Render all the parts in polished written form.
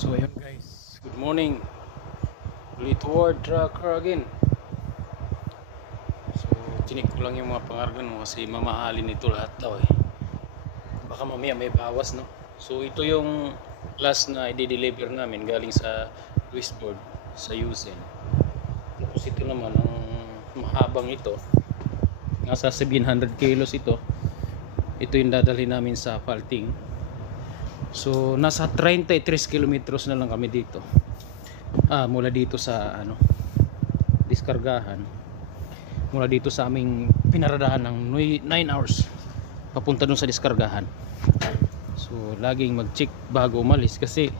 So ayun guys, good morning. Ulit toward trucker again. So chinik ko lang yung mga pangargan mo kasi mamahalin ito lahat daw eh. Baka mamaya may bawas no. So ito yung last na i-deliver namin galing sa Westboard sa Yusen. Tapos ito naman ang mahabang ito. Nasa 700 kilos ito. Ito yung dadalhin namin sa Palting. So nasa 33 kilometers na lang kami dito. Mula dito sa diskargahan. Mula dito sa aming pinaradahan ng 9 hours papunta dun sa diskargahan. So laging mag-check bago umalis kasi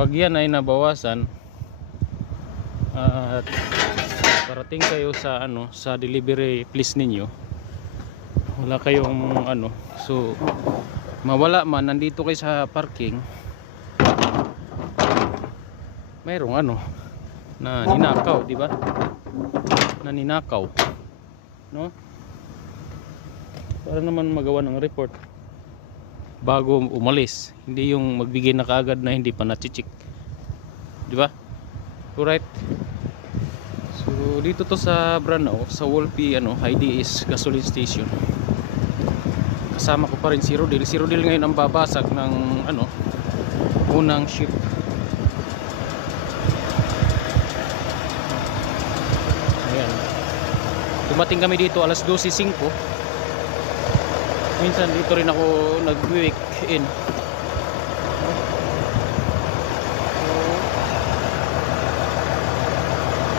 pag yan ay nabawasan at parating kayo sa sa delivery place ninyo, wala kayong so mawala man, nandito kayo sa parking, mayroong na ninakaw, di ba? Na ninakaw, no? Para naman magawa ng report bago umalis, hindi yung magbigay na kaagad na hindi pa na-check, di ba? Alright. So dito to sa Branao, sa Wolpe IDS gasoline station. Kasama ko pa rin si Rodel. Si Rodel ngayon ang babasag ng unang ship. Ayan. Dumating kami dito alas 12:05. Minsan dito rin ako nag-week in.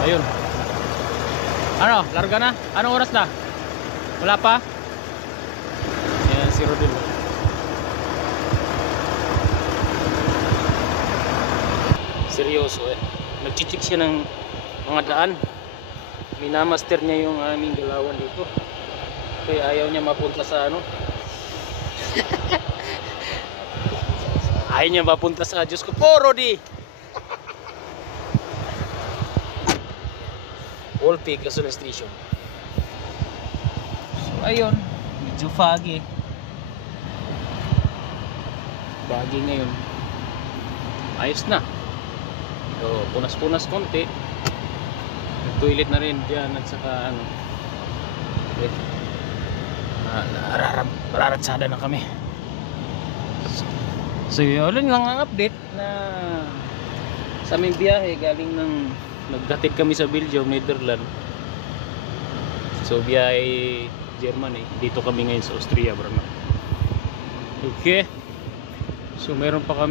Ayun. Larga na? Anong oras na? Wala pa? Si Rodel. Seryoso nagchichik siya ng mga daan. Minamaster niya yung aming galawan dito. Kaya ayaw niya mapunta sa ayaw niya mapunta sa Diyos ko po, Rodi. Wolpe gasoline station. So ayun, medyo foggy. Bagay ngayon, ayos na. So punas-punas konti, toilet na rin dyan at saka raratsada na kami. So yun lang ang update na sa aming biyahe galing ng nagdatid kami sa Belgium, Netherlands. So biyahe Germany, dito kami ngayon sa Austria, Brno. Okay. So meron pa kami